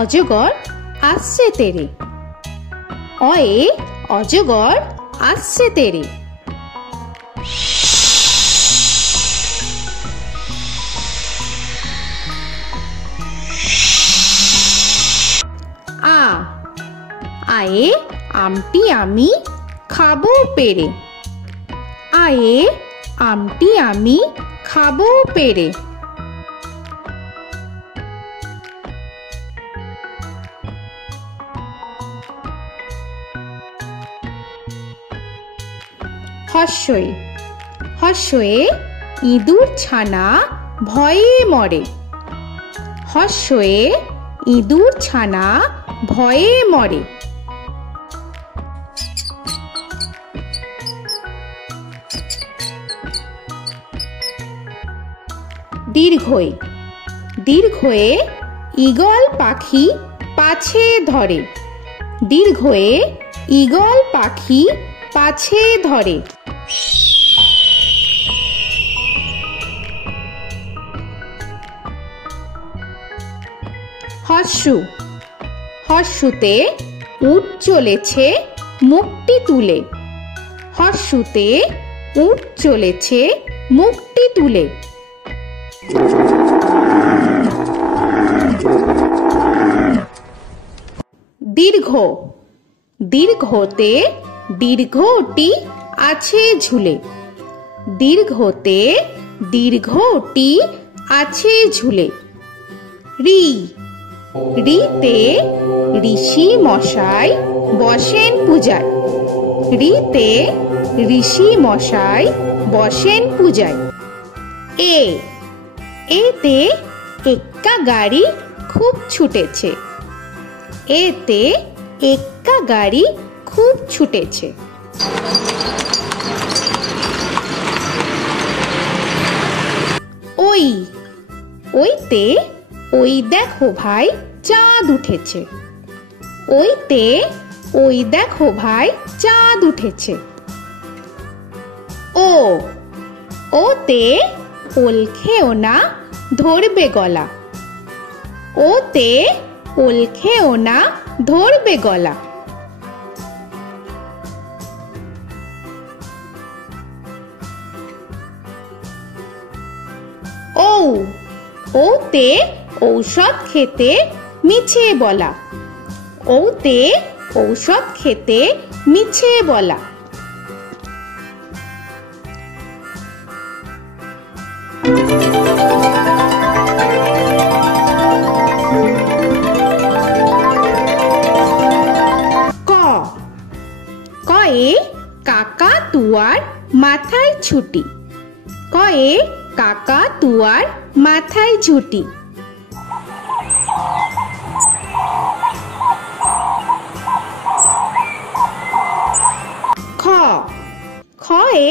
অজগর আসছে তেরে। অয়ে অজগর আসছে তেরে। আ আয়ে আমটি আমি খাবো পেরে। আয়ে আমটি আমি খাবো পেরে। হর্ষই হর্ষয়ে ইঁদুর ছানা ভয়ে মরে। হর্ষয়ে ইঁদুর ছানা ভয়ে মরে। দীর্ঘই দীর্ঘয়ে ঈগল পাখি পাছে ধরে। দীর্ঘয়ে ঈগল পাখি পাছে ধরে। হর্ষু হর্ষুতে উট চলেছে মুখটি তুলে। হর্ষুতে উট চলেছে মুখটি তুলে। দীর্ঘ দীর্ঘতে দীর্ঘটি আছে ঝুলে। দীর্ঘতে দীর্ঘটি আছে ঝুলে। রি রিতে ঋষি মশাই বসেন পূজায়। রিতে ঋষি মশাই বসেন পূজায়। এ এতে এক্কা গাড়ি খুব ছুটেছে। এতে এক্কা গাড়ি খুব ছুটেছে। ওই ওইতে ওই দেখো ভাই চাঁদ উঠেছে। ওইতে ওই দেখো ভাই চাঁদ উঠেছে। ও ওতে ওল খেও না ধরবে গলা। ওতে ওল খেও না ধরবে গলা। ও ওতে ঔষধ খেতে মিছে বলা। ওতে ঔষধ খেতে মিছে বলা। ক কয়ে কাকাতুয়ার মাথায় ছুটি। কয়ে কাকাতুয়ার মাথায় ঝুঁটি। খ খয়ে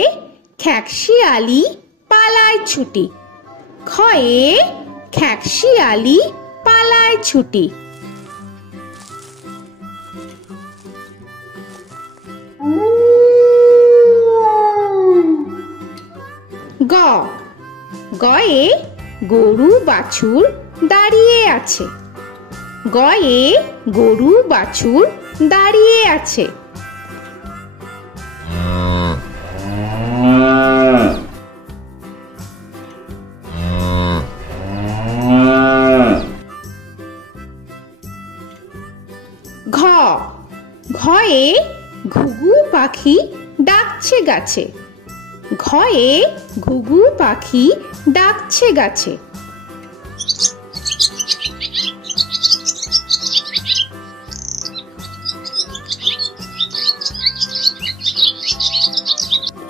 খ্যাকশিয়ালি পালায় ছুটি। খয়ে খ্যাকশিয়ালি পালায় ছুটি। গ গয়ে গরু বাছুর দাঁড়িয়ে আছে। গয়ে গরু বাছুর দাঁড়িয়ে আছে। ঘ ঘয়ে ঘুঘু পাখি ডাকছে গাছে। ঘয়ে ঘুঘু পাখি ডাকছে গাছে।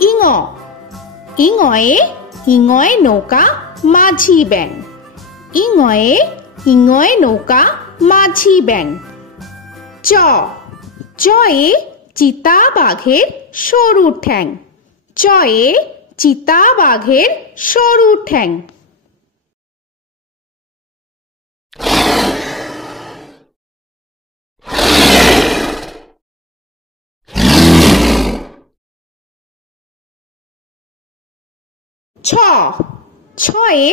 ইঙ ইঙয়ে ইঙয়ে নৌকা মাঝি ব্যাং। ইঙয়ে ইঙয়ে নৌকা মাঝি ব্যাং। চ চয়ে চিতা বাঘের সরু ঠ্যাং। চয়ে চিতা বাঘের সরু ঠ্যাং। ছ ছয়ে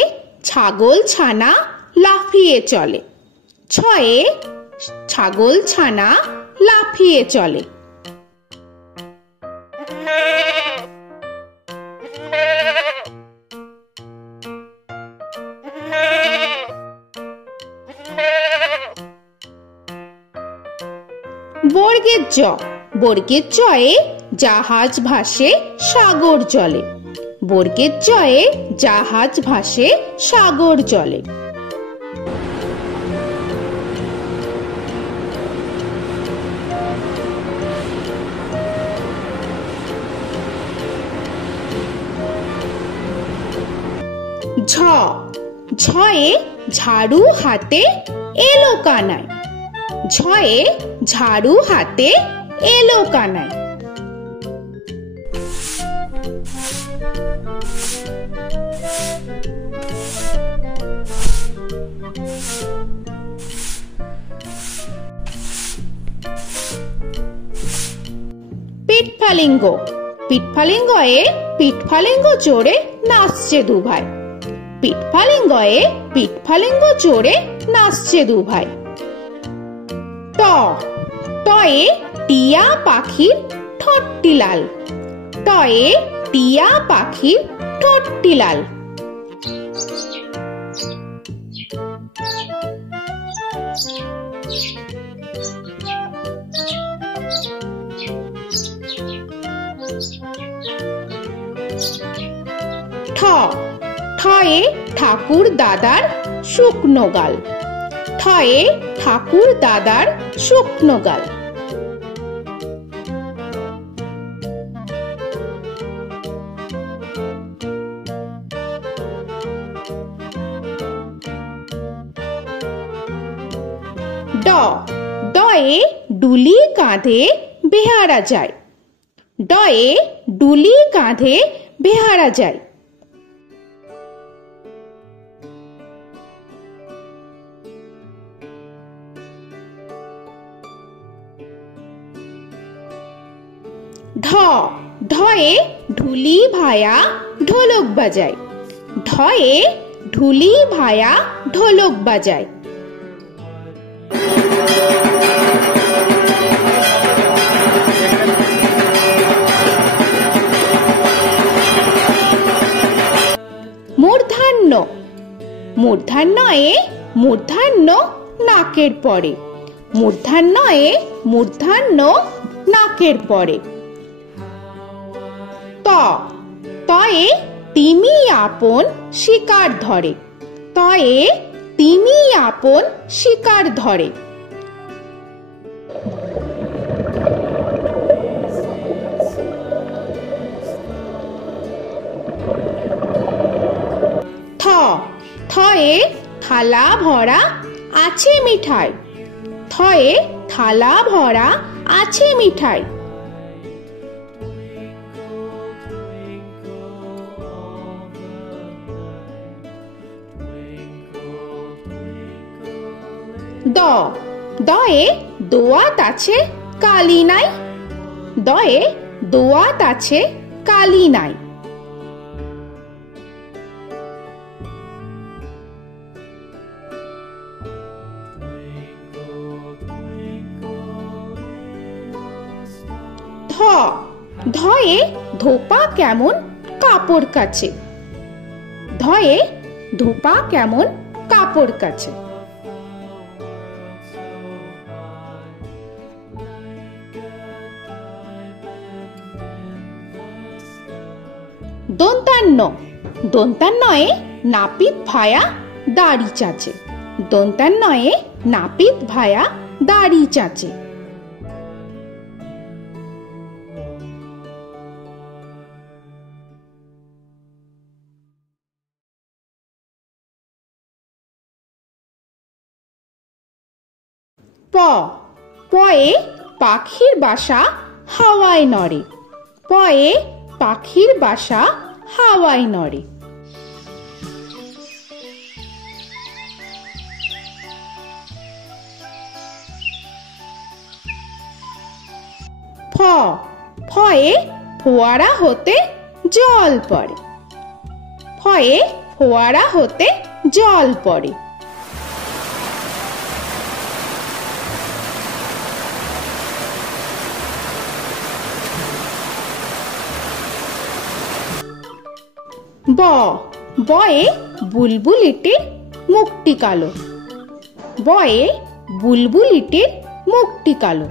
ছাগল ছানা লাফিয়ে চলে। ছয়ে ছাগল ছানা লাফিয়ে চলে। বর্গের জ, বর্গের জয়ে জাহাজ ভাসে সাগর জলে। বর্গের জয়ে জাহাজ ভাসে সাগর জলে। ঝ, ঝয়ে ঝাড়ু হাতে এলো কানাই। ঝয়ে ঝাড়ু হাতে এলো কানাই। পিঠফালিঙ্গ, পিঠফালিঙ্গয়ে পিঠফালিঙ্গ চড়ে নাচছে দুভাই। পিঠফালিঙ্গয়ে পিঠফালিঙ্গ চড়ে নাচছে দুভাই। ট, টয়ে টিয়া পাখির ঠোঁটটি লাল। টয়ে টিয়া পাখির ঠোঁটটি লাল। ঠ, ঠয়ে ঠাকুর দাদার শুকনো গাল। ঠয়ে ঠাকুর দাদার শুকনো গাল। ড, ডয়ে ডুলি কাঁধে বেহারা যায়। ডয়ে ডুলি কাঁধে বেহারা যায়। ঢ, ঢয়ে ঢুলি ভায়া ঢোলক বাজায়। ঢয়ে ঢুলি ভায়া ঢোলক বাজায়। মূর্ধন্য, মূর্ধন্যয়ে মূর্ধন্য নাকের পরে। মূর্ধন্যয়ে মূর্ধন্য নাকের পরে। ত, তয়ে তিমি আপন শিকার ধরে। তয়ে তিমি আপন শিকার ধরে। থ, থয়ে থালা ভরা আছে মিঠাই। থয়ে থালা ভরা আছে মিঠাই। দ, দয়ে দোয়াত আছে কালি নাই। দয়ে দোয়াত আছে কালি নাই। ধ, ধয়ে ধোপা কেমন কাপড় কাছে। ধয়ে ধোপা কেমন কাপড় কাছে। দন্তান্ন, দন্তান্নয়ে নাপিত ভায়া দাড়ি চাচে। দন্তান্নয়ে নাপিত ভায়া দাড়ি চাচে। প, পয়ে পাখির বাসা হাওয়ায় নড়ে। পয়ে পাখির বাসা হাওয়ায় নড়ে। ফ, ফয়ে ফোয়ারা হতে জল পড়ে। ফয়ে ফোয়ারা হতে জল পড়ে। ব বয়ে বুলবুলিটির মুখটি কালো। বয়ে বুলবুলিটির মুখটি কালো।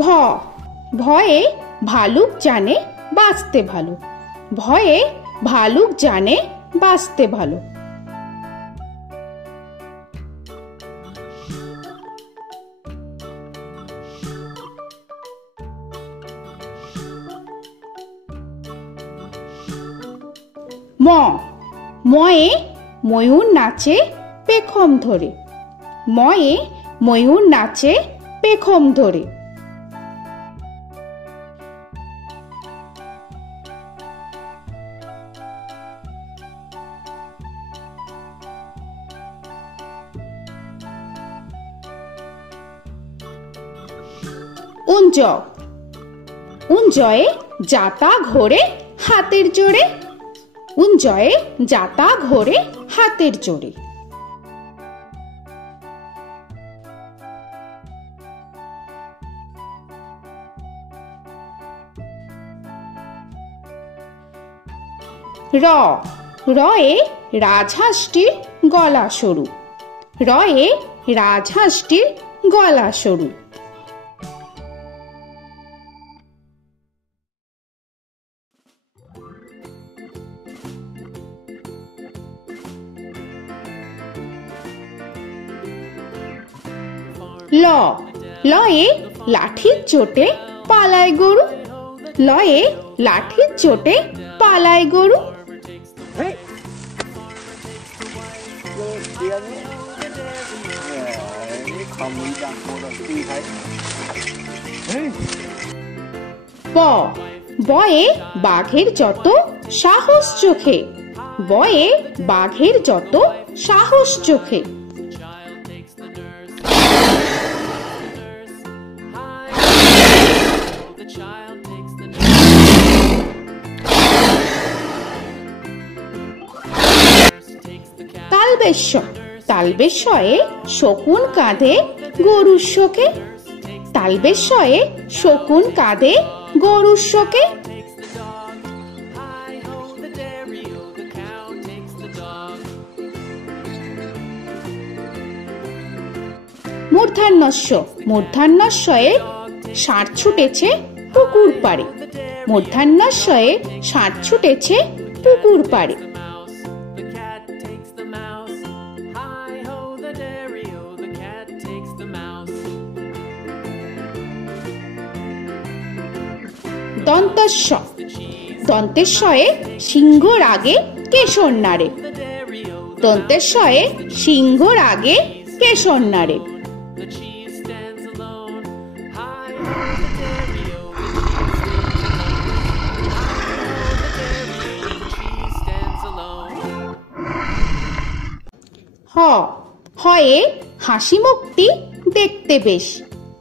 ভ ভয়ে ভালুক জানে বাঁচতে ভালো। ভয়ে ভালুক জানে বাঁচতে ভালো। ম ময়ে ময়ূর নাচে পেখম ধরে। ময়ে ময়ূর নাচে পেখম ধরে। উঞ্জ উঞ্জয়ে যাতা ঘোরে হাতের জোরে। উঞ্জয়ে যাতা ঘোরে হাতের জোরে। র রয়ে রাজহাঁসটির গলা সরু। রয়ে রাজহাঁসটির গলা সরু। ল লয়ে লাঠির চোটে পালায় গরু। লয়ে লাঠির চোটে পালায় গরু। ব বয়ে বাঘের যত সাহস চোখে। বয়ে বাঘের যত সাহস চোখে। তালবেশ্য তালবেশ্যয়ে শকুন কাঁধে গরুর শোকে। তালবেশ্যয়ে শকুন কাঁধে গরুর শোকে। মূর্ধন্যস্য মূর্ধন্যস্বয়ে ষাঁড় ছুটেছে পুকুর পাড়ে। মূর্ধন্যস্বয়ে ষাঁড় ছুটেছে পুকুর পাড়ে। দন্তস্ব দন্তেশ্বয়ে সিংহর আগে কেশর নাড়ে। দন্তেশ্বয়ে সিংহর আগে কেশর নাড়ে। হ হয়ে হাসি মুখটি দেখতে বেশ।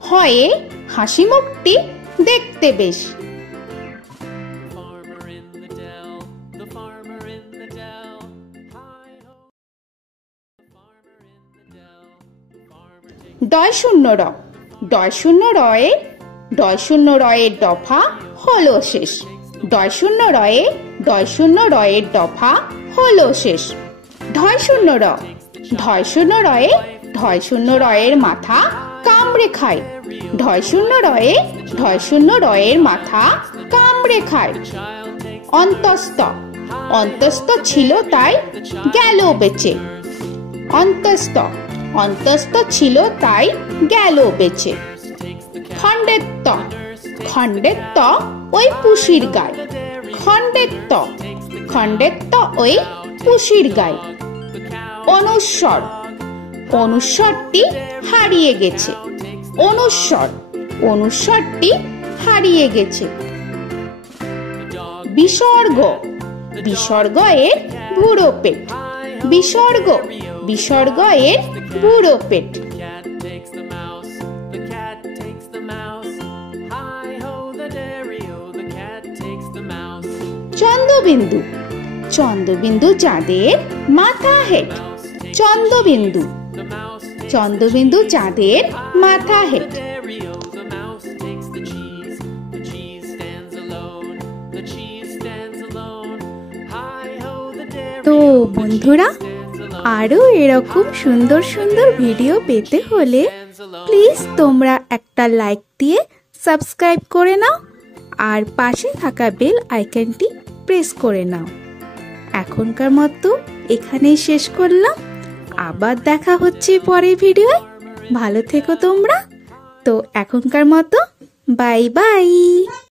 হয়ে হাসি মুখটি দেখতে বেশ। ডয় শূন্য র ডয় শূন্য রয়ে ডয় শূন্য রয়ের দফা হলো শেষ। ডয় শূন্য রয়ে ডয় শূন্য রয়ের দফা হলো শেষ। ঢয় শূন্য র ঢয় শূন্য রয়ে ঢয় শূন্য রয়ের মাথা কামড়ে খায়। ঢয় শূন্য রয়ে ঢয় শূন্য রয়ের মাথা কামড়ে খায়। অন্তস্থ অন্তস্থ ছিল তাই গেল বেঁচে। অন্তস্থ অন্তস্থ ছিল তাই গেল বেঁচে। খণ্ডেত্ব খণ্ডেত্ব ওই পুষির গায়। খণ্ডেত্ব খণ্ডেত্ব ওই পুষির গায়। অনুস্বর অনুস্বরটি হারিয়ে গেছে। অনুস্বর অনুস্বরটি হারিয়ে গেছে। বিসর্গ বিসর্গ এর বুড়ো পেট। বিসর্গ বিসর্গ এর বুড়ো পেট। চন্দ্রবিন্দু চন্দ্রবিন্দু চাঁদের মাথা হেট। চন্দ্রবিন্দু চন্দ্রবিন্দু চাঁদের মাথা হেঁট। তো বন্ধুরা, আরো এরকম সুন্দর সুন্দর ভিডিও পেতে হলে প্লিজ তোমরা একটা লাইক দিয়ে সাবস্ক্রাইব করে নাও আর পাশে থাকা বেল আইকনটি প্রেস করে নাও। এখনকার মতো এখানেই শেষ করলাম, আবার দেখা হচ্ছে পরের ভিডিওয়। ভালো থেকো তোমরা। তো এখনকার মতো বাই বাই।